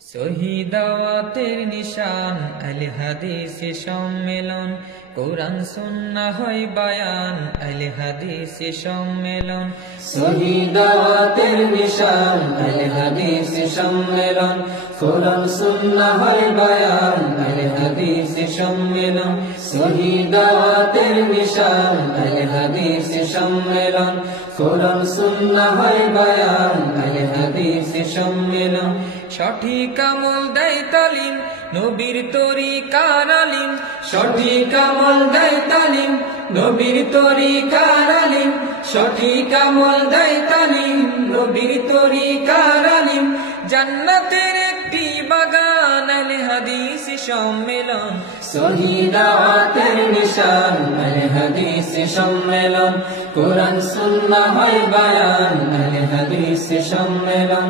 শহীদাওয়াতের নিশান আল হাদিস সম্মেলন, কোরআন সুন্নাহ হয় বায়ান আল হাদিস সম্মেলন। শহীদাওয়াতের নিশান আল হাদিস সম্মেলন, কোরআন সুন্নাহ হয় বায়ান আল হাদিস সম্মেলন। শহীদাওয়াতের নিশান আল হাদিস সম্মেলন, কোরআন সুন্নাহ হয় বায়ান আল হাদিস সম্মেলন। সঠিক আমল দেয় তালিম নবীর তরিকার আলিম, সঠিক আমল দেয় তালিম নবীর তরিকার আলিম, সঠিক আমল দেয় তালিম নবীর তরিকার আলিম। জান্নাতের একটি বাগান আল হাদিস সম্মেলন। শহীদাওয়াতের নিশান আল হাদিস সম্মেলন, কোরআন সুন্নাহ হয় বায়ান আল হাদিস সম্মেলন।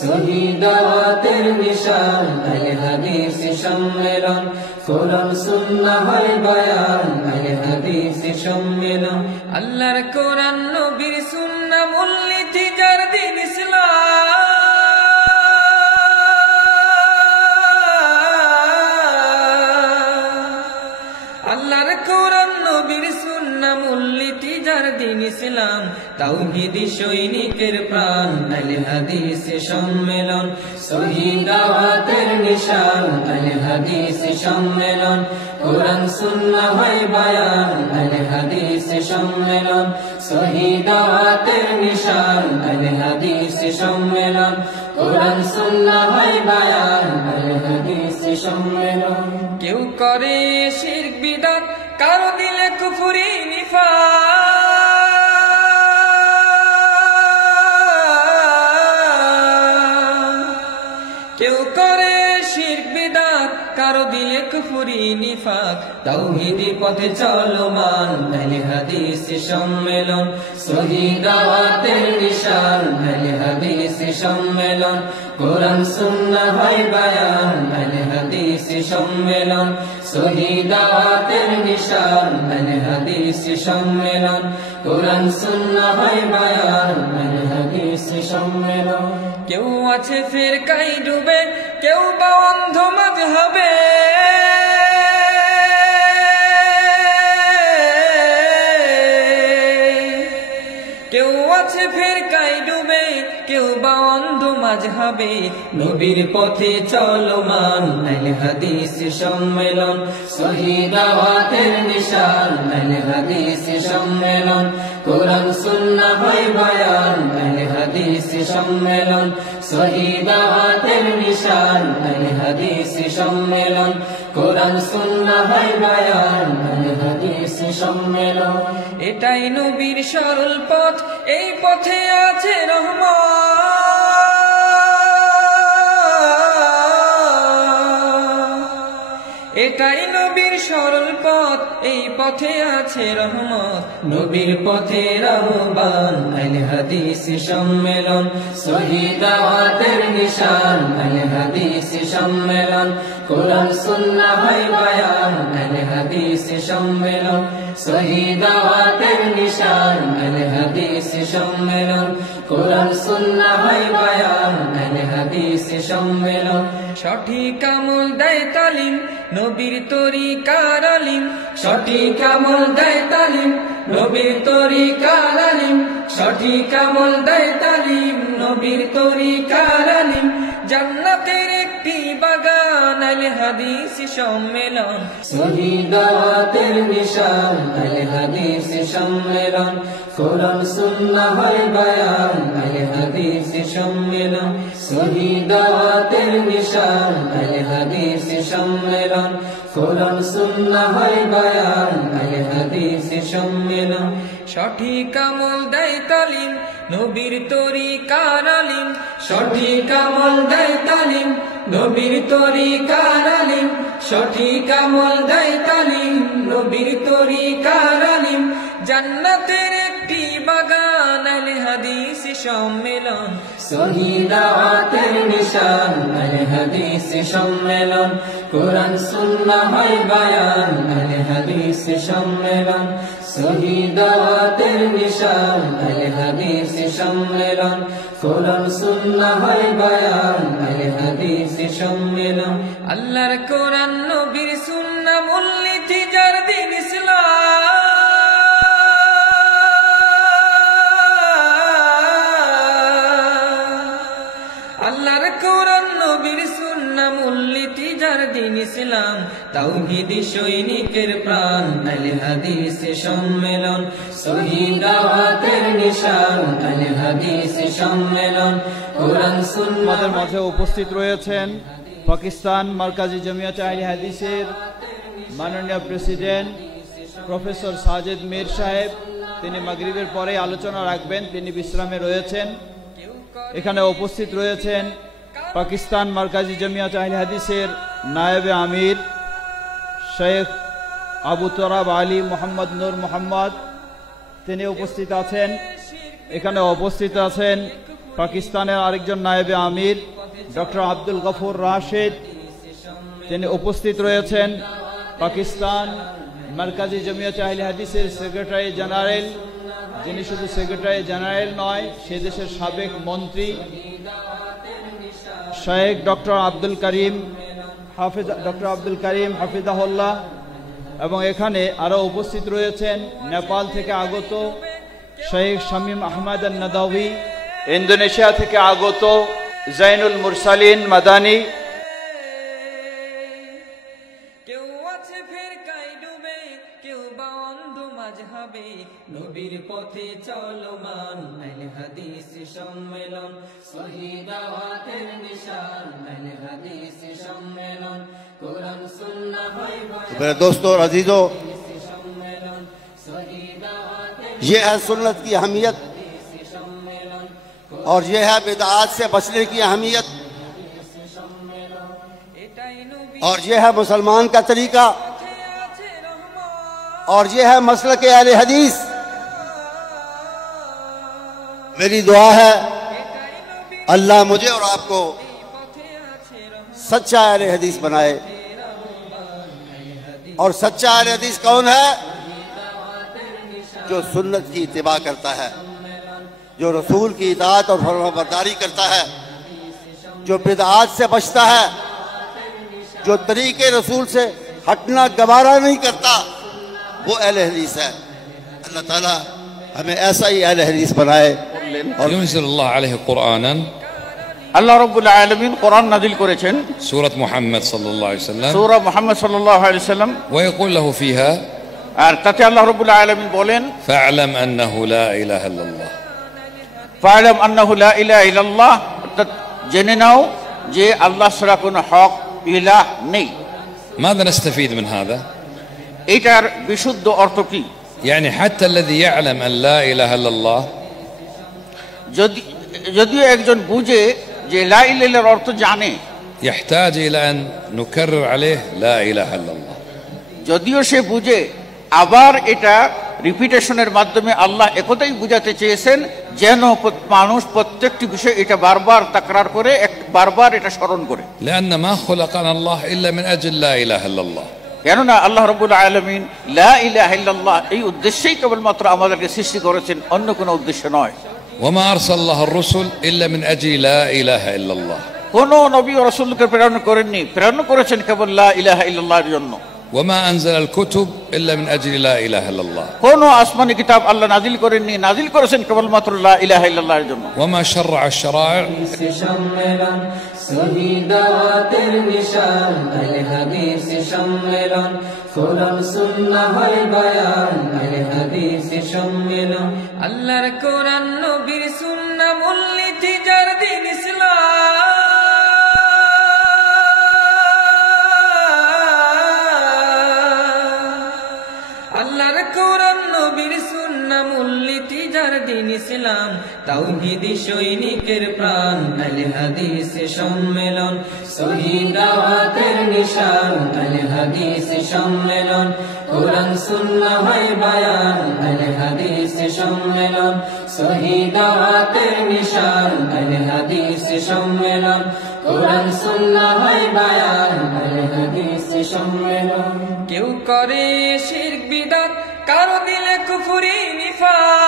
শহীদাওয়াতের নিশান আল হাদিস সম্মেলন, কোরআন সুন্নাহ হয় বায়ান আল হাদিস সম্মেলন। আল্লাহর কোরআন নবীর সুন্নাহ মূলনীতি যার দ্বীন ইসলাম, আল্লাহর কোরআন নবীর সুন্নাহ মূলনীতি যার দ্বীন ইসলাম। তাওহীদি সৈনিকের প্রাণ আল হাদিস সম্মেলন। শহীদাওয়াতের নিশান আল হাদিস সম্মেলন, কোরআন সুন্নাহ হয় বায়ান আল হাদিস সম্মেলন। শহীদাওয়াতের নিশান আল হাদিস সম্মেলন, কোরআন সুন্নাহ হয় বায়ান আল হাদিস সম্মেলন। কেউ করে শিরক বিদআত, কারো দিলে কুফরি নিফাক, কেউ করে শিরক বিদআত, কারো দিলে কুফরি নিফাক। তাওহীদি পথে চলমান আল হাদিস সম্মেলন। শহীদাওয়াতের নিশান আল হাদিস সম্মেলন, কোরআন সুন্নাহ হয় বায়ান আল হাদিস সম্মেলন। শহীদাওয়াতের নিশান আল হাদিস সম্মেলন, কোরআন সুন্নাহ হয় বায়ান আল হাদিস সম্মেলন। কেউ আছে ফিরকায় ডুবে, কেউ বা অন্ধ মাযহাবে, কেউ আছে ফিরকায় ডুবে, কেউ বা অন্ধ মাযহাবে। নবীর পথে চলমান আল হাদিস সম্মেলন। শহীদাওয়াতের নিশান আল হাদিস সম্মেলন, কোরআন সুন্নাহ হয় বায়ান আল হাদিস সম্মেলন। শহীদাওয়াতের নিশান আল হাদিস সম্মেলন, কোরআন সুন্নাহ হয় বায়ান আল হাদিস সম্মেলন। এটাই নবীর সরল পথ, এই পথে আছে রহমত, এটাই নবীর সরল পথ, এই পথে আছে রহমত। নবীর পথে আহ্বান আল হাদিস সম্মেলন। শহীদাওয়াতের নিশান আল হাদিস সম্মেলন, কোরআন সুন্নাহ হয় বায়ান আল হাদিস সম্মেলন। শহীদাওয়াতের নিশান আল হাদিস সম্মেলন, কোরআন সুন্নাহ হয় বায়ান আল হাদিস সম্মেলন। সঠিক আমল দেয় তালিম নবীর তরিকার আলিম, সঠিক আমল দেয় তালিম নবীর তরিকার আলিম, সঠিক আমল দেয় তালিম নবীর তরিকার আলিম। জান্নাতের একটি বাগান আল হাদিস সম্মেলন। শহীদাওয়াতের নিশান আল হাদিস সম্মেলন, কোরআন সুন্নাহ হয় বায়ান আল হাদিস সম্মেলন। শহীদাওয়াতের নিশান আল হাদিস সম্মেলন, কোরআন সুন্নাহ হয় বায়ান আল হাদিস সম্মেলন। সঠিক আমল দেয় তালিম নবীর তরিকার আলিম, সঠিক আমল দেয় তালিম নবীর তরিকার আলিম, সঠিক আমল দেয় তালিম নবীর তরিকার আলিম। জান্নাতের একটি বাগান আল হাদিস সম্মেলন। শহীদাওয়াতের নিশান আল হাদিস সম্মেলন, কোরআন সুন্নাহ হয় বায়ান আল হাদিস সম্মেলন। শহীদাওয়াতের নিশান আল হাদিস সম্মেলন, কোরআন সুন্নাহ হয় বায়ান আহলে হাদিস সম্মেলন আল্লাহর কোরআন নবীর সুন্নাহ মূলনীতি যার দিন ইসলাম আল্লাহর কোরআন নবীর সুন্নাহ মূলনীতি যার দিন ইসলাম তাওহীদি সৈনিকের প্রাণ আহলে হাদিস সম্মেলন সহিহ দাওয়াতের নিশান আহলে হাদিস সম্মেলন কোরআন সুন্নাহর মাঝে উপস্থিত রয়েছেন পাকিস্তান মার্কাজি জামিয়াত আহলে হাদিসের মাননীয় প্রেসিডেন্ট প্রফেসর সাজেদ মীর সাহেব। তিনি মাগরিবের পরে আলোচনা রাখবেন, তিনি বিশ্রামে রয়েছেন। এখানে উপস্থিত রয়েছেন পাকিস্তান মার্কাজি জামিয়াত আহলে হাদিসের নায়েবে আমির শেখ আবু তরাব আলী মোহাম্মদ নূর মোহাম্মদ, তিনি উপস্থিত আছেন। এখানে উপস্থিত আছেন পাকিস্তানের আরেকজন নায়েবে আমির ডক্টর আব্দুল গফুর রাশেদ, তিনি উপস্থিত রয়েছেন পাকিস্তান মার্কাজি জামিয়াত আহলে হাদিসের সেক্রেটারি জেনারেল, যিনি শুধু সেক্রেটারি জেনারেল নয়, সে দেশের সাবেক মন্ত্রী শেখ ডক্টর আব্দুল করিম হাফিজাহুল্লাহ। এবং এখানে আরো উপস্থিত রয়েছেন নেপাল থেকে আগত শেখ শামীম আহমদ নাদাওয়ি, ইন্দোনেশিয়া থেকে আগত জাইনুল মুরসালিন মাদানী। কেউ আছে ফিরকায় ডুবে, কেউ বা অন্ধ মাযহাবে, নবীর পথে চলমান আহলে হাদিস সম্মেলন সহিহ দাওয়াতের নিশান আহলে হাদিস সম্মেলন কোরআন সুন্নাহ হয় বায়ান मेरे दोस्तों और अजीजों, সম্মেলন সহিহ দাওয়াতের ये है सुन्नत की अहमियत সম্মেলন और ये है बिदआत से बचने की अहमियत এটাই নবী और ये है मुसलमान का तरीका পথে আছে রহমান और ये है मसलक अहले हदीस। मेरी दुआ है এটাই নবী अल्लाह मुझे और आपको পথে আছে রহমান सच्चा अहले हदीस बनाए। और सच्चा अहले हदीस कौन है? जो सुन्नत की इत्तिबा करता है, जो रसूल की इताअत और फरमाबरदारी करता है, जो बिदआत से बचता है, जो तरीके रसूल से हटना गवारा नहीं करता, वो अहले हदीस है। अल्लाह ताला हमें ऐसा ही अहले हदीस बनाए। और ينزل الله عليه قرآنا আল্লাহ রাব্বুল আলামিন কোরআন নাযিল করেছেন سورة محمد صلى الله عليه وسلم সূরা মুহাম্মদ সাল্লাল্লাহু আলাইহি সাল্লাম, ويقول له فيها আর তাতে আল্লাহ রাব্বুল আলামিন বলেন فاعلم أنه لا إله إلا الله ফা'লাম আন্নাহু লা ইলাহা ইল্লাল্লাহ, অর্থাৎ জেনে নাও যে আল্লাহ ছাড়া কোনো হক ইলাহ নেই। ماذا نستفيد من هذا؟ এটার বিশুদ্ধ অর্থ কি? يعني حتى الذي يعلم أن لا إله إلا الله যদিও একজন বুঝে যে লা ইলাহা ইল্লাল্লাহর অর্থ জানে, يحتاج إلى أن نكرر عليه لا إله إلا الله যদিও সে বুঝে, আবার এটা রিপিটেশনের মাধ্যমে আল্লাহ একথাই বুঝাতে চেয়েছেন যেন মানুষ প্রত্যেকটি বিষয় এটা বারবার তাকরার করে, বারবার এটা স্মরণ করে। لأن ما خلقنا الله إلا من أجل لا إله إلا الله কেননা আল্লাহ রাব্বুল আলামিন লা ইলাহা ইল্লাল্লাহ এই উদ্দেশ্যেই কেবলমাত্র আমাদেরকে সৃষ্টি করেছেন, অন্য কোনো উদ্দেশ্য নয়। وما أرسل الله الرسل إلا من أجل لا إله إلا الله কোন নবী ও রাসূলকে প্রেরণ করেননি, প্রেরণ করেছেন কেবল লা ইলাহা ইল্লাল্লাহর জন্য। وما أنزل الكتب إلا من أجل لا إله إلا الله কোন আসমানি কিতাব আল্লাহ নাজিল করেননি, নাজিল করেছেন কেবলমাত্র লা ইলাহা ইল্লাল্লাহর জন্য। وما شرع الشرائع সম্মেলন সহিহ দাওয়াতের নিশান আহলে হাদিস সম্মেলন কোরআন সুন্নাহ হয় বায়ান আহলে হাদিস সম্মেলন আল্লাহর কোরআন নবীর সুন্নাহ মূলনীতি যার দিন ইসলাম আল্লাহর কোরআন নবীর সুন্নাহ মূলনীতি যার দিন ইসলাম তাওহীদি সৈনিকের প্রাণ আহলে হাদিস সম্মেলন সহিহ দাওয়াতের নিশান আহলে হাদিস সম্মেলন কোরআন সুন্নাহ হয় বায়ান আহলে হাদিস সম্মেলন সহিহ দাওয়াতের নিশান আহলে হাদিস সম্মেলন কোরআন সুন্নাহ হয় বায়ান আহলে হাদিস সম্মেলন কেউ করে শিরক বিদআত, কারো দিলে কুফরি নিফাক।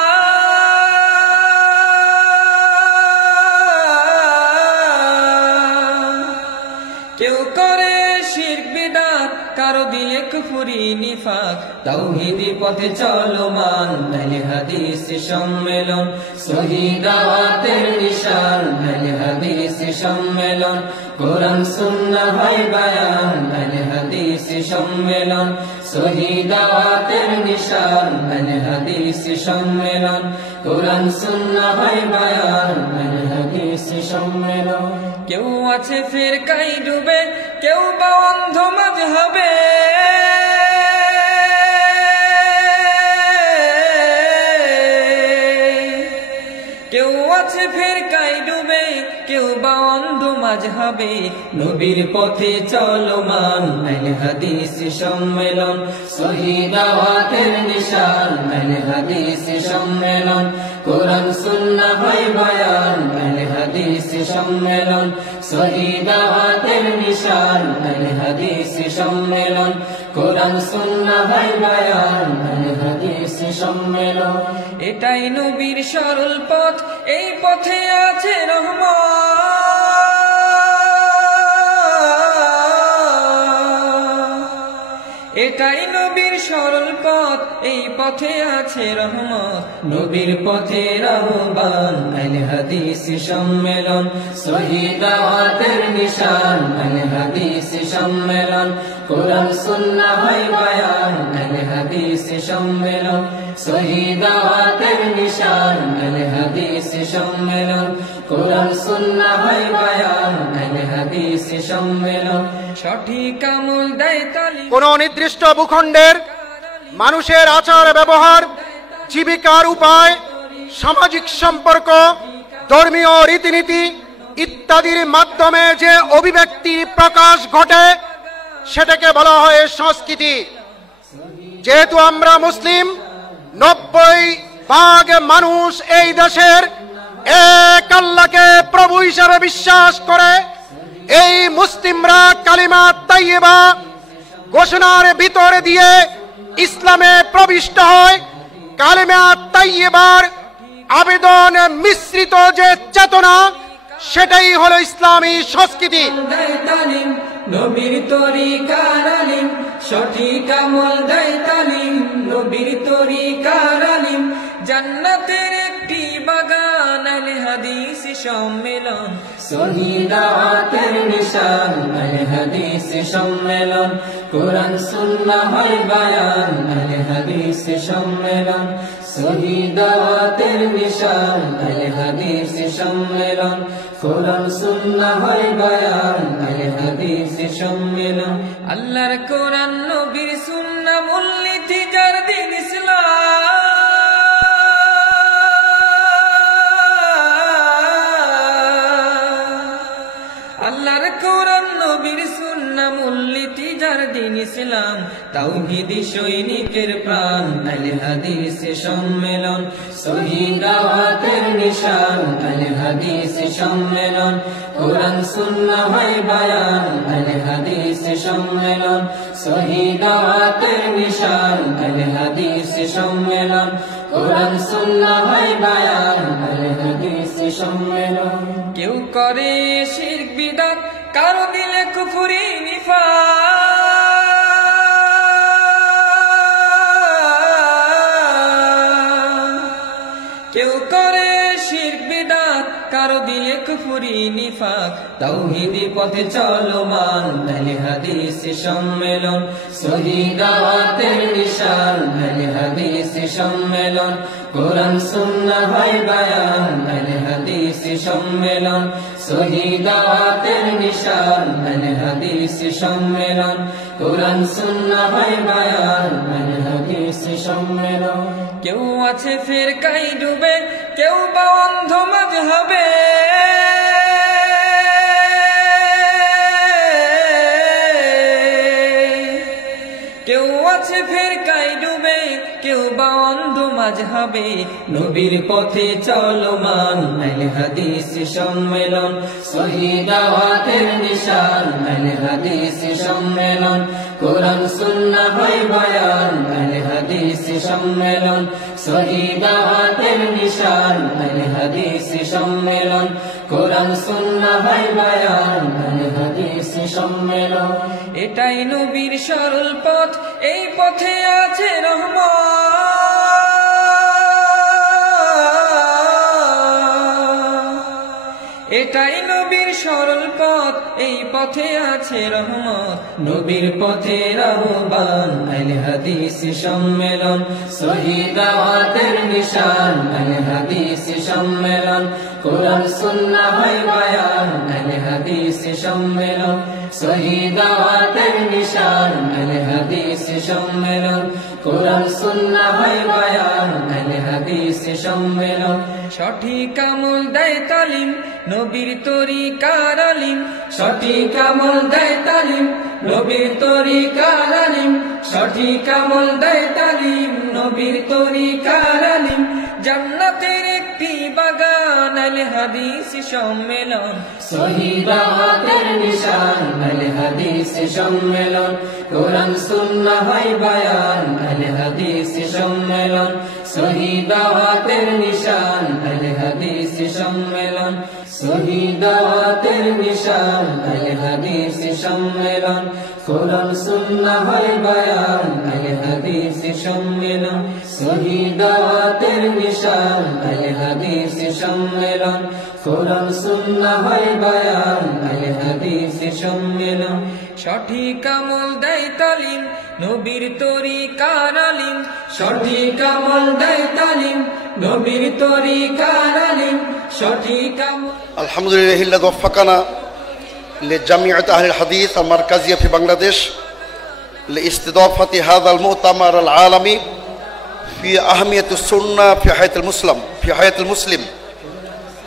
কেউ করে শিরক বিদআত, কারো দিলে কুফরি নিফাক। তাওহীদি পথে চলমান আহলে হাদিস সম্মেলন, সহি দাওয়াতের নিশান আহলে হাদিস সম্মেলন। কোরআন সুন্নাহ হয় বায়ান আহলে হাদিস সম্মেলন, সহি দাওয়াতের নিশান আহলে হাদিস সম্মেলন। কোরআন সুন্নাহ হয় বায়ান আহলে হাদিস সম্মেলন। কেউ আছে ফিরকায় ডুবে, কেউ বা অন্ধ মাযহাবে, কেউ আছে ফিরকায় ডুবে, কেউ বা অন্ধ মাযহাবে। নবীর পথে চলমান আহলে হাদিস সম্মেলন, সহি দাওয়াতের নিশান আহলে হাদিস সম্মেলন। কোরআন সুন্নাহ হয় বায়ান আহলে হাদিস সম্মেলন, সহি দাওয়াতের নিশান আহলে হাদিস সম্মেলন। কোরআন সুন্নাহ হয় বায়ান আহলে হাদিস সম্মেলন। এটাই নবীর সরল পথ, এই পথে আছে রহমত। এটাই নবীর সরল পথ, এই পথে আছে রহমত। নবীর পথের আহ্বান আহলে হাদিস সম্মেলন, সহি দাওয়াতের নিশান আহলে হাদিস সম্মেলন। কোরআন সুন্নাহ হয় বায়ান আহলে হাদিস সম্মেলন, সহি দাওয়াতের নিশান আহলে হাদিস সম্মেলন। কোরআন সুন্নাহ হয় বায়ান আহলে হাদিস সম্মেলন। সঠিক আমল দেয় তালিম, কোন নির্দিষ্ট ভূখণ্ডের মানুষের আচার ব্যবহার, জীবিকার উপায়, সামাজিক সম্পর্ক, ধর্মীয় রীতিনীতি ইত্যাদির মাধ্যমে যে অভিব্যক্তি প্রকাশ ঘটে সেটাকে বলা হয় সংস্কৃতি। যেহেতু আমরা মুসলিম, 90% মানুষ এই দেশের এক আল্লাহকে প্রভু হিসাবে বিশ্বাস করে। এই মুসলিমরা কালিমা তাইয়্যিবা ঘোষণার ভিতরে দিয়ে ইসলামে প্রবিষ্ট হয়। কালিমা তাইয়্যিবার আবেদন মিশ্রিত যে চেতনা, সেটাই হলো ইসলামী সংস্কৃতি। নবীর তরিকার আলিম, সঠিক আমল দেয় তালিম। নবীর তরিকার আলিম, জান্নাতের একটি বাগান আহলে হাদিস সম্মেলন, সহি দাওয়াতের নিশান আহলে হাদিস সম্মেলন। কোরআন সুন্নাহ হয় বায়ান আহলে হাদিস সম্মেলন, সহি দাওয়াতের নিশান আহলে হাদিস সম্মেলন। কোরআন সুন্নাহ হয় বায়ান আহলে হাদিস সম্মেলন। আল্লাহর কোরআন নবীর সুন্নাহ মূলনীতি যার দিন ইসলাম, আল্লাহর কোরআন নবীর সুন্নাহ মূলনীতি যার দিন ইসলাম। তাওহীদি সৈনিকের প্রাণ আহলে হাদিস সম্মেলন, সহি দাওয়াতের নিশান আহলে হাদিস সম্মেলন। কোরআন সুন্নাহ হয় বায়ান আহলে হাদিস সম্মেলন, সহি দাওয়াতের নিশান আহলে হাদিস সম্মেলন। কোরআন সুন্নাহ হয় বায়ান আহলে হাদিস সম্মেলন। কেউ করে শিরক বিদআত, কারো দিলে কুফরি নিফাক। কেউ করে শিরক বিদআত, কারো দিলে কুফরি নিফাক। তাওহীদি পথে চলমান আহলে হাদিস সম্মেলন, সহি দাওয়াতের নিশান আহলে হাদিস সম্মেলন। কোরআন সুন্নাহ হয় বায়ান আহলে হাদিস সম্মেলন, সহি দাওয়াতের নিশান আহলে হাদিস সম্মেলন। কোরআন সুন্নাহ হয় বায়ান আহলে হাদিস সম্মেলন। কেউ আছে ফিরকায় ডুবে, কেউ বা অন্ধ মাযহাবে, কেউ আছে ফিরকায় ডুবে, কেউ বা অন্ধ মাযহাবে নবীর পথে চলমান আহলে হাদিস সম্মেলন সহিহ দাওয়াতের নিশান আহলে হাদিস সম্মেলন কোরআন সুন্নাহ হয় বয়ান আহলে হাদিস সম্মেলন সহিহ দাওয়াতের নিশান আহলে হাদিস সম্মেলন কোরআন সুন্নাহ হয় বয়ান আহলে হাদিস সম্মেলন এটাই নবীর সরল পথ এই পথে আছে রহমত এটাই নবীর সরল পথ এই পথে আছে রহমত নবীর পথের আহ্বান আহলে হাদিস সম্মেলন সহিহ দাওয়াতের নিশান আহলে হাদিস সম্মেলন কোরআন সুন্নাহ হয় বয়ান আহলে হাদিস সম্মেলন সহিহ দাওয়াতের নিশান আহলে হাদিস সম্মেলন কোরআন সুন্নাহ হয় বয়ান আহলে হাদিস সম্মেলন সঠিক আমল দেয় তালিম নবীর তরিকার আলিম সঠিক আমল দেয় তালিম নবীর তরিকার আলিম সঠিক আমল দেয় তালিম নবীর তরিকার আলিম জান্নাতের একটি বাগান আহলে হাদিস সম্মেলন সহিহ দাওয়াতের নিশান আহলে হাদিস সম্মেলন কোরআন সুন্নাহ হয় বয়ান আহলে হাদিস সম্মেলন সহিহ দাওয়াতের নিশান আহলে হাদিস সম্মেলন সহিহ দাওয়াতের নিশান আহলে হাদিস সম্মেলন কোরআন সুন্নাহ হয় বয়ান আহলে হাদিস সম্মেলন সহিহ দাওয়াতের নিশান আহলে হাদিস সম্মেলন কোরআন সুন্নাহ হয় বয়ান আহলে হাদিস সম্মেলন সঠিক আমল দেয় তালিম নবীর তরিকার আলিম সঠিক আমল দেয় তালিম নবীর তরিকার আলিম সঠিক আমল আলহামদুলিল্লাহ الذي وفقنا لجمعية أهل الحديث المركزية في بنغلاديش لاستضافة هذا المؤتمر العالمي في أهمية السنة في حياة المسلم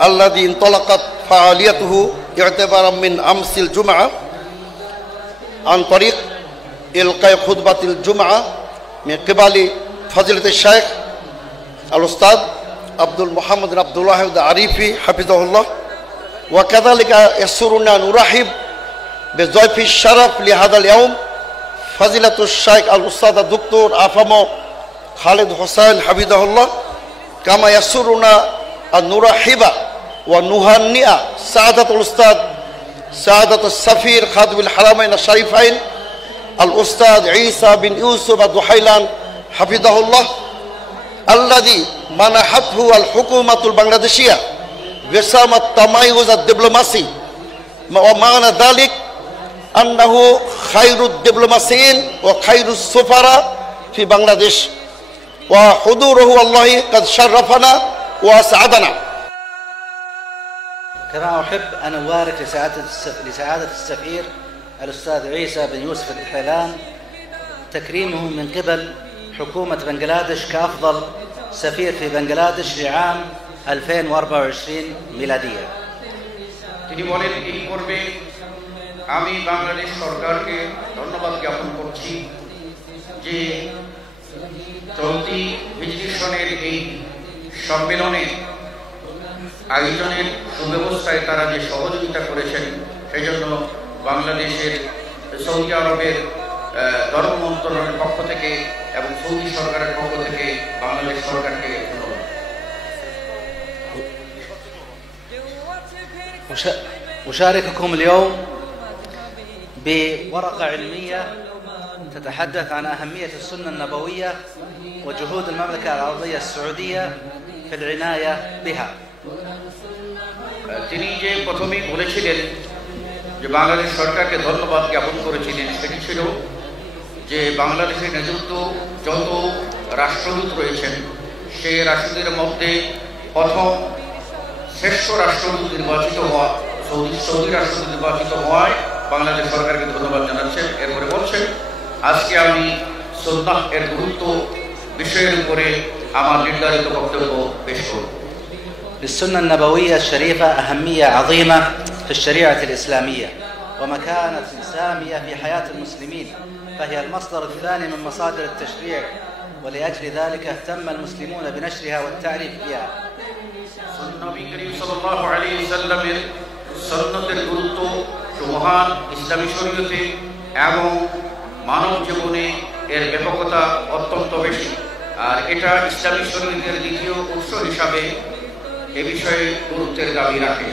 الذي انطلقت فعاليته اعتبارا من أمس الجمعة عن طريق إلقاء خطبة الجمعة من قبل فضيلة الشيخ الأستاذ عبد المحمد بن عبد الله العريفي حفظه الله وكذلك يسرنا نرحب بضيف الشرف لهذا اليوم فضيلة الشيخ الأستاذ الدكتور أفامو خالد حسين حفظه الله كما يسرنا أن نرحب ونهنئ سعادة الأستاذ سعادة السفير خادم الحرمين الشريفين الأستاذ عيسى بن يوسف الدحيلان حفظه الله الذي منحته الحكومة البنغلاديشية وسام التميز الدبلوماسي ومعنى ذلك أنه خير الدبلوماسيين وخير السفراء في بنغلاديش وحضوره والله قد شرفنا وأسعدنا. كما أحب أن أبارك لسعادة السفير الأستاذ عيسى بن يوسف الدحيلان تكريمه من قبل حكومة بنغلاديش كأفضل سفير في بنغلاديش لعام 2024 ميلادية. তিনি বলেন এই পর্বে আমি বাংলাদেশ সরকারকে ধন্যবাদ জ্ঞাপন করছি যে চলতি হিজরি সনের এই সম্মেলনে আয়োজনের সুব্যবস্থায় তারা যে সহযোগিতা করেছেন সেই জন্য বাংলাদেশের সৌদি আরবের ধর্ম মন্ত্রণালয়ের পক্ষ থেকে এবং সৌদি সরকারের পক্ষ থেকে বাংলাদেশ সরকারকে ধন্যবাদ। أشارككم اليوم بورقة علمية تتحدث عن أهمية السنة النبوية وجهود المملكة العربية السعودية في العناية بها. তিনি যে প্রথমেই বলেছিলেন যে বাংলাদেশ সরকারকে ধন্যবাদ জ্ঞাপন করেছিলেন সেটি ছিল যে বাংলাদেশের নেতৃত্ব যত রাষ্ট্রদূত রয়েছেন সেই রাষ্ট্রদূতের মধ্যে প্রথম শ্রেষ্ঠ রাষ্ট্রদূত নির্বাচিত হওয়া সৌদি রাষ্ট্রদূত নির্বাচিত হওয়ায় বাংলাদেশ সরকারকে ধন্যবাদ জানাচ্ছেন। এরপরে বলছেন আজকে আমি সুন্নাহ এর গুরুত্ব বিষয়ের উপরে আমার নির্ধারিত বক্তব্য পেশ করব। للسنة النبوية الشريفة أهمية عظيمة في الشريعة الإسلامية ومكانة سامية في حياة المسلمين، فهي المصدر الثاني من مصادر التشريع ولأجل ذلك اهتم المسلمون بنشرها والتعريف بها. নবী করিম সাল্লাল্লাহু আলাইহি ওয়াসাল্লামের সুন্নতের গুরুত্ব মহান ইসলামী শরীয়তে এবং মানব জীবনে এর ব্যাপকতা অত্যন্ত বেশি, আর এটা ইসলামী শরীয়তের দ্বিতীয় উৎস হিসাবে এ বিষয়ে গুরুত্বের দাবি রাখে।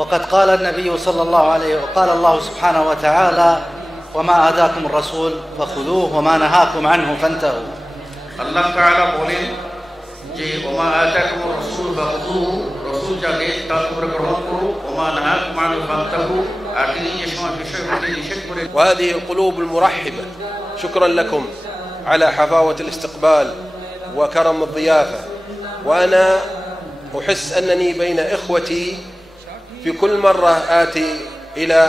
وقد قال النبي صلى الله عليه وقال الله سبحانه وتعالى وما آتاكم الرسول فخذوه وما نهاكم عنه فانتهوا. আল্লাহ তাআলা বলেন যে ওমা আতাকুমুর রাসূল ফাখুযুহু, রাসূল যা দেন তা তোমরা গ্রহণ করো, ওমা নাহাকুম আনহু ফান্তাহু, আর তিনি যে সময় বিষয় হতে নিষেধ করেন। وهذه القلوب المرحبة شكرا لكم على حفاوة الاستقبال وكرم الضيافة، وأنا أحس أنني بين إخوتي في كل مرة آتي إلى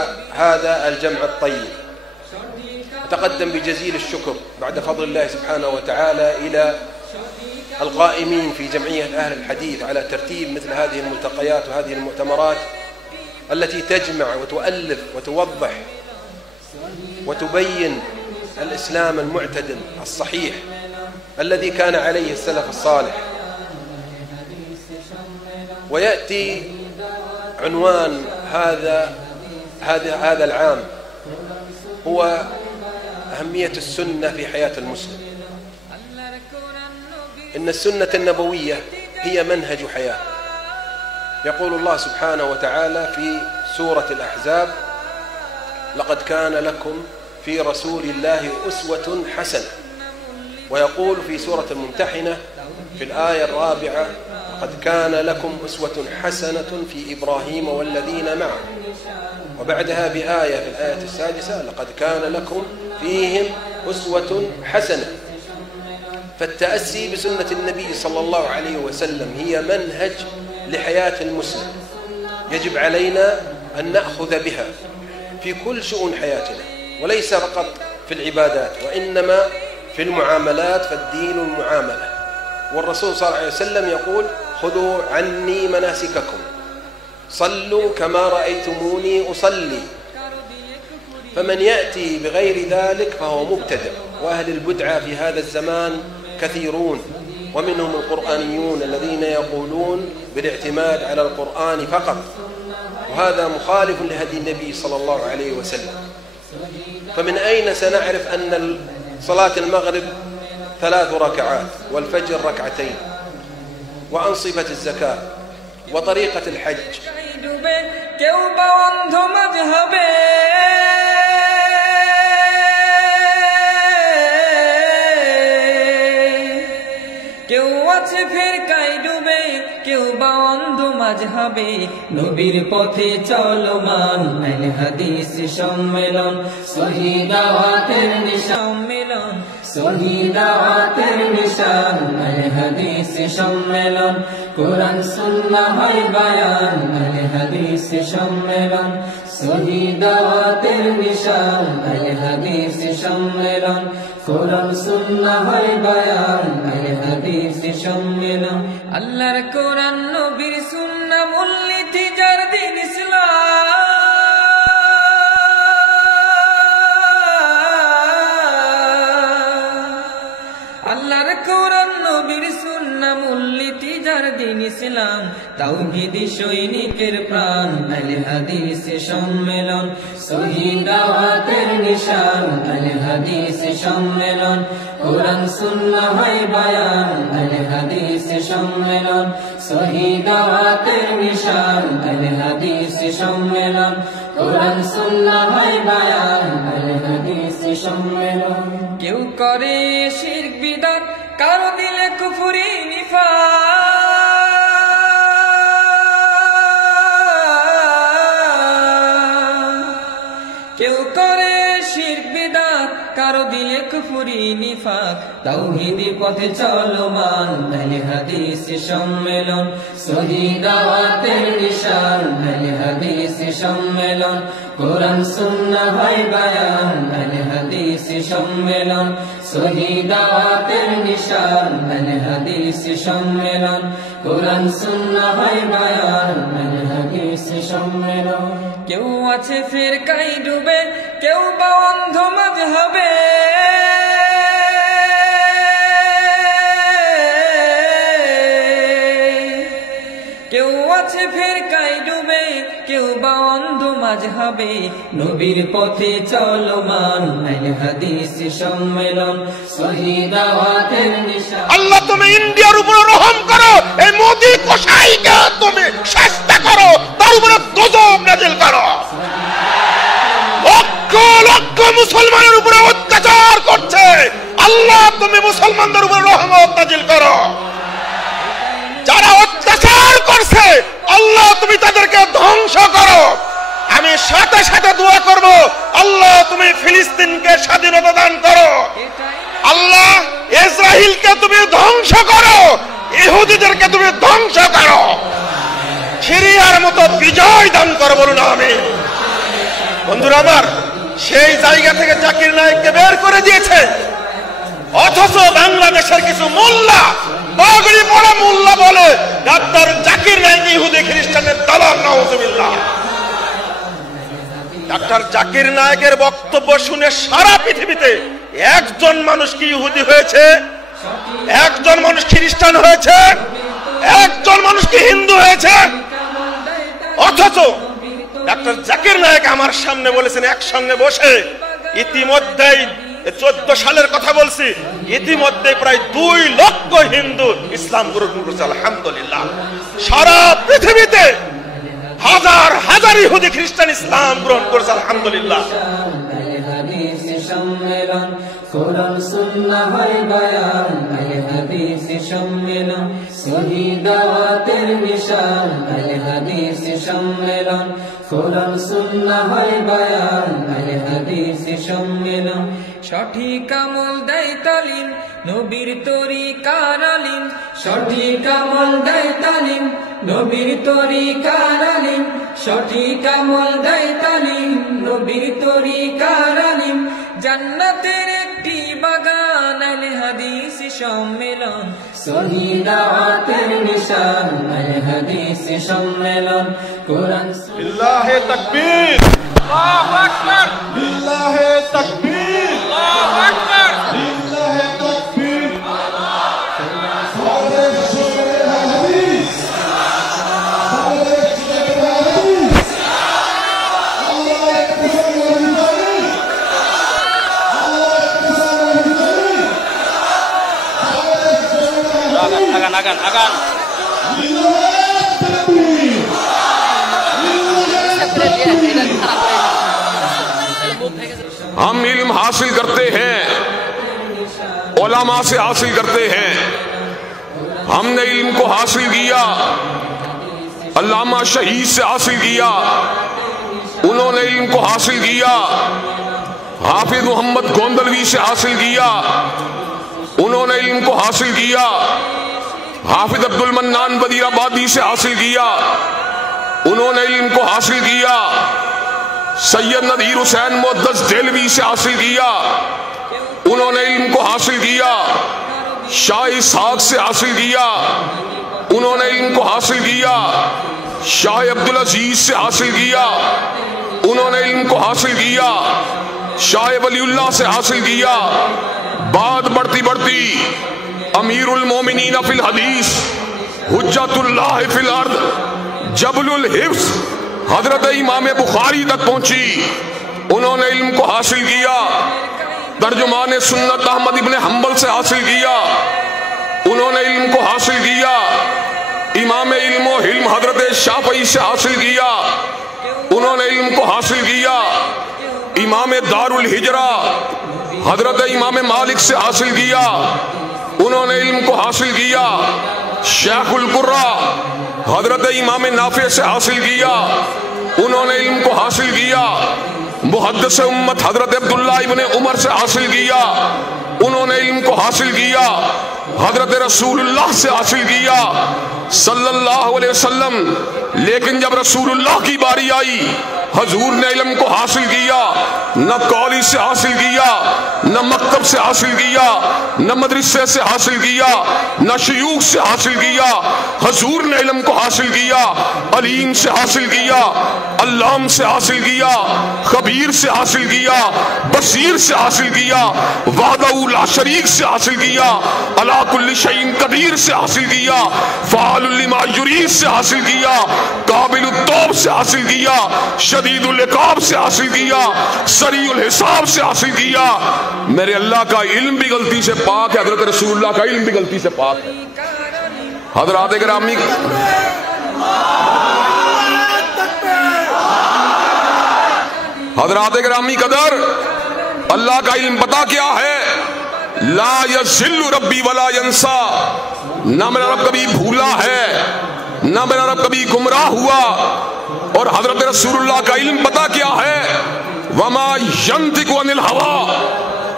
هذا الجمع الطيب. أتقدم بجزيل الشكر بعد فضل الله سبحانه وتعالى إلى القائمين في جمعية أهل الحديث على ترتيب مثل هذه الملتقيات وهذه المؤتمرات التي تجمع وتؤلف وتوضح وتبين الإسلام المعتدل الصحيح الذي كان عليه السلف الصالح. ويأتي عنوان هذا العام هو أهمية السنة في حياة المسلم. إن السنة النبوية هي منهج حياة. يقول الله سبحانه وتعالى في سورة الأحزاب لقد كان لكم في رسول الله أسوة حسنة، ويقول في سورة الممتحنة في الآية 4 لقد كان لكم أسوة حسنة في إبراهيم والذين معه، وبعدها بآية في الآية 6 لقد كان لكم فيهم أسوة حسنة. فالتأسي بسنة النبي صلى الله عليه وسلم هي منهج لحياة المسلم، يجب علينا أن نأخذ بها في كل شؤون حياتنا، وليس فقط في العبادات وإنما في المعاملات، فالدين المعاملة. والرسول صلى الله عليه وسلم يقول خذوا عني مناسككم صلوا كما رأيتموني أصلي. فمن يأتي بغير ذلك فهو مبتدع، وأهل البدعة في هذا الزمان كثيرون، ومنهم القرآنيون الذين يقولون بالاعتماد على القرآن فقط، وهذا مخالف لهدي النبي صلى الله عليه وسلم. فمن أين سنعرف أن صلاة المغرب 3 ركعات والفجر 2 وأنصبة الزكاة وطريقة الحج؟ নবীর পথে চলমান আহলে হাদিস সম্মেলন, সহি দাওয়াতের সম্মেলন, সহি দাওয়াতের নিশান আহলে হাদিস সম্মেলন, কোরআন সুন্নাহ হয় বায়ান আহলে হাদিস সম্মেলন, সহি দাওয়াতের নিশান আহলে হাদিস সম্মেলন, কোরআন সুন্নাহ হয় বায়ান আহলে হাদিস সম্মেলন। আল্লাহর কোরআন নবীর সুন্নাহ মূলনীতি যার দিন ইসলাম, আল্লাহর কোরআন নবীর সুন্নাহ মূলনীতি যার দিন ইসলাম, তাওহীদি সৈনিকের প্রাণ আহলে হাদিস সম্মেলন, সহি দাওয়াতের নিশান আহলে হাদিস সম্মেলন, কোরআন সুন্নাহ হয় বায়ান আহলে হাদিস সম্মেলন, সহি দাওয়াতের নিশান আহলে হাদিস সম্মেলন, কোরআন সুন্নাহ হয় বায়ান আহলে হাদিস সম্মেলন। কেউ করে শিরক বিদআত, কারো দিলে কুফরি নিফাক, কেউ করে শিরক বিদআত, কারো দিলে কুফরি নিফাক, তাওহীদি পথে চলমান আহলে হাদিস সম্মেলন, সহি দাওয়াতের নিশান আহলে হাদিস সম্মেলন, কোরআন সুন্নাহ হয় বায়ান আহলে হাদিস সম্মেলন, সহি দাওয়াতের নিশান আহলে হাদিস সম্মেলন, কোরআন সুন্নাহ হয় বায়ান আহলে হাদিস সম্মেলন। কেউ আছে ফিরকায় ডুবে, কেউ বা অন্ধ মাযহাবে। কেউ আছে ফিরকায় ডুবে, কেউ বা অন্ধ মাযহাবে। নবীর পথে চলমান আহলে হাদিস সম্মেলন সহিহ দাওয়াতের নিশান। আল্লাহ তুমি ইন্ডিয়ার উপর রহম করো, এই মোদি কসাইকে তুমি শাস্তি করো, তার উপরে গজব নাযিল করো। লক্ষ লক্ষ মুসলমানের উপরে অত্যাচার করছে, আল্লাহ তুমি মুসলমানদের উপর রহমত নাযিল করো। যারা অত্যাচার করছে আল্লাহ তুমি তাদেরকে ধ্বংস করো। আমি সাথে সাথে দোয়া করব, আল্লাহ তুমি ফিলিস্তিনকে স্বাধীনতা দান করো। আল্লাহ ইসরায়েলকে তুমি ধ্বংস করো, ইহুদিদেরকে তুমি ধ্বংস করো, সিরিয়ার মতো বিজয় দান করো, বলুন আমিন। বন্ধুরা আমার, সেই জায়গা থেকে জাকির নায়েককে বের করে দিয়েছে, অথচ বাংলাদেশের কিছু মোল্লা পাগড়ি পরা মোল্লা বলে ডাক্তার জাকির নায়েক ইহুদি খ্রিস্টানের দালাল, নাউজুবিল্লাহ। ডাক্তার জাকির নায়েকের বক্তব্য শুনে সারা পৃথিবীতে একজন মানুষ কি ইহুদি হয়েছে, একজন মানুষ খ্রিস্টান হয়েছে, একজন মানুষ কি হিন্দু হয়েছে? অথচ ডাক্তার জাকির নায়েক আমার সামনে বলেছেন একসঙ্গে বসে, ইতিমধ্যেই 14 সালের কথা বলছি, ইতিমধ্যে প্রায় 2 লক্ষ হিন্দু ইসলাম গ্রহণ করেছে, আলহামদুলিল্লাহ। সারা পৃথিবীতে হাজার হাজার ইহুদি খ্রিস্টান ইসলাম গ্রহণ করেছে, আলহামদুলিল্লাহ। সম্মেলন কোরআন সুন্নাহর বয়ান, আহলে হাদিস সম্মেলন সহিহ দাওয়াতের নিশান। আহলে হাদিস সম্মেলন কোরআন সুন্নাহর বয়ান, আহলে হাদিস সম্মেলন সঠিক আমল দেয় তালিম, নবীর তরিকার আলিম। সঠিক আমল দেয় তালিম, নবীর তরিকার আলিম। সঠিক আমল দেয় তালিম, নবীর তরিকার আলিম। জান্নাতের একটি বাগান, আহলে হাদিস সম্মেলন সহিহ দাওয়াতের নিশান। আহলে হাদিস সম্মেলন কোরআন। লিল্লাহে তাকবীর, আল্লাহু আকবার, লিল্লাহে তাকবীর, আল্লাহু আকবার, লিল্লাহে তাকবীর। আগান हम इल्म हासिल करते हैं, उलमा से हासिल करते हैं। हमने इल्म को हासिल किया, अल्लामा शहीद से हासिल किया, उन्होंने इल्म को हासिल किया। हाफिज मोहम्मद गोंदलवी से हासिल किया, उन्होंने इल्म को हासिल किया। हाफिज अब्दुल मन्नान बदीराबादी से हासिल किया, उन्होंने इल्म को हासिल किया। सैयद नदीर हुसैन मुअद्दस देलवी से हासिल किया, उन्होंने इल्म को हासिल किया। शाह इसहाक से हासिल किया, उन्होंने इल्म को हासिल किया। शाह अब्दुल अजीज से हासिल किया, उन्होंने इल्म को हासिल किया। शाह वलीउल्लाह से हासिल किया। बात बढ़ती बढ़ती अमीरुल मोमिनीन फिल हदीस, हुज्जतुल्लाह फिल अर्द, जबलुल हिफ्स हजरत इमाम बुखारी तक पहुंची, उन्होंने इल्म को हासिल किया। तर्जुमान सुन्नत अहमद इब्ने हंबल से हासिल किया, उन्होंने इल्म को हासिल किया। इमाम इल्म व हिल्म हजरत शाफई से हासिल किया, उन्होंने इल्म को हासिल किया। इमाम दारुल हिजरा हजरत इमाम मालिक से हासिल किया, उन्होंने इल्म को हासिल किया। शेखुल कुर्रा हजरत इमाम नाफे से हासिल किया, उन्होंने इल्म को हासिल किया। मुहद्दिस उम्मत हजरत अब्दुल्लाह इब्ने उमर से हासिल किया, उन्होंने इल्म को हासिल किया। हजरत रसूलुल्लाह से हासिल किया सल्लल्लाहु अलैहि वसल्लम। लेकिन जब रसूलुल्लाह की बारी आई हजूर ने इल्म को हासिल किया, न कॉलेज से हासिल किया, न मकतब से हासिल किया, न मदरसे से हासिल किया, न शयूख से हासिल किया। हजूर ने इल्म को हासिल किया, अलीम से हासिल किया, अल्लाम से हासिल किया, खबीर से हासिल किया, बसीर से हासिल किया, वाहदहू ला शरीक से हासिल किया, अला कुल्ली शैइन कदीर से हासिल किया, फ़ाअलुल लिमा युरीद से हासिल किया, काबिलुत तौब से हासिल किया, शदीदुल इक़ाब से हासिल किया, सरीउल हिसाब से हासिल किया। मेरे अल्लाह का इल्म भी गलती से पाक है, हज़रत रसूलुल्लाह का इल्म भी गलती से पाक है। हज़रात गिरामी, हज़रात गिरामी कदर, अल्लाह का इल्म पता क्या है? ला यज़िल्लु रब्बी वला यंसा, ना मेरा रब कभी भूला है, ना मेरा रब कभी गुमराह हुआ। और हजरत रसूलुल्लाह का इल्म पता क्या है? वमा यंतिकु अनिल हवा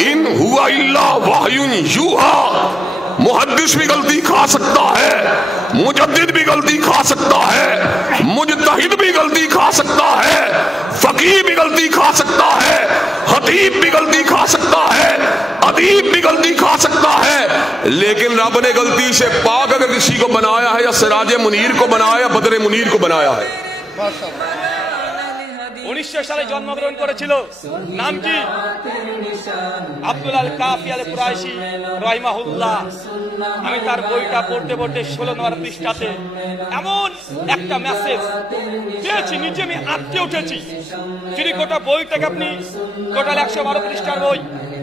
इन हुआ इल्ला वहयुन यूहा। मुहद्दिस भी गलती खा सकता है, मुजद्दिद भी गलती खा सकता है, मुजतहिद भी गलती खा सकता है, फकीह भी गलती खा सकता है, खतीब भी गलती खा सकता है, अदीब भी गलती खा सकता है। लेकिन रब ने गलती से पाक अगर किसी को बनाया है, या सिराज मुनीर को बनाया, या बदर मुनीर को बनाया है। 1900 সালে জন্মগ্রহণ করেছিল, নাম কি? আব্দুল আল কাফি আল কুরাইশি রাহিমাহুল্লাহ। আমি তার বইটা পড়তে পড়তে 16 নম্বর পৃষ্ঠাতে এমন একটা মেসেজ পেয়েছি, নিজে আমি আটকে উঠেছি। যদি গোটা বইটাকে আপনি, টোটাল 112 পৃষ্ঠার বই,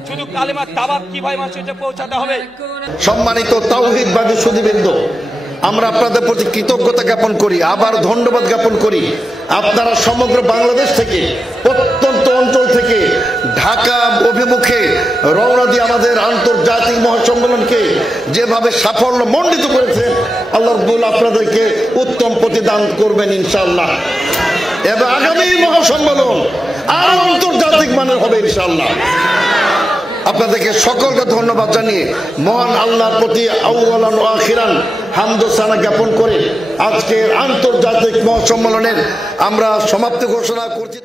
শুধু কালেমা দাওয়াত কিভাবে মানুষের পৌঁছাতে হবে। সম্মানিত তাওহীদবাদী সুধীবৃন্দ, আমরা আপনাদের প্রতি কৃতজ্ঞতা জ্ঞাপন করি, আবার ধন্যবাদ জ্ঞাপন করি। আপনারা সমগ্র বাংলাদেশ থেকে, প্রত্যন্ত অঞ্চল থেকে ঢাকা অভিমুখে রওনা দিয়ে আমাদের আন্তর্জাতিক মহাসম্মেলনকে যেভাবে সাফল্য মণ্ডিত করেছেন, আল্লাহ রাব্বুল আপনাদেরকে উত্তম প্রতিদান করবেন ইনশাআল্লাহ। এবং আগামী মহাসম্মেলন আরো আন্তর্জাতিক মানের হবে ইনশাআল্লাহ। আপনাদেরকে সকলকে ধন্যবাদ জানিয়ে মহান আল্লাহর প্রতি আউয়ালান ওয়া আখিরান হামদ ও সানা জ্ঞাপন করে আজকের আন্তর্জাতিক মহাসম্মেলনের আমরা সমাপ্তি ঘোষণা করছি।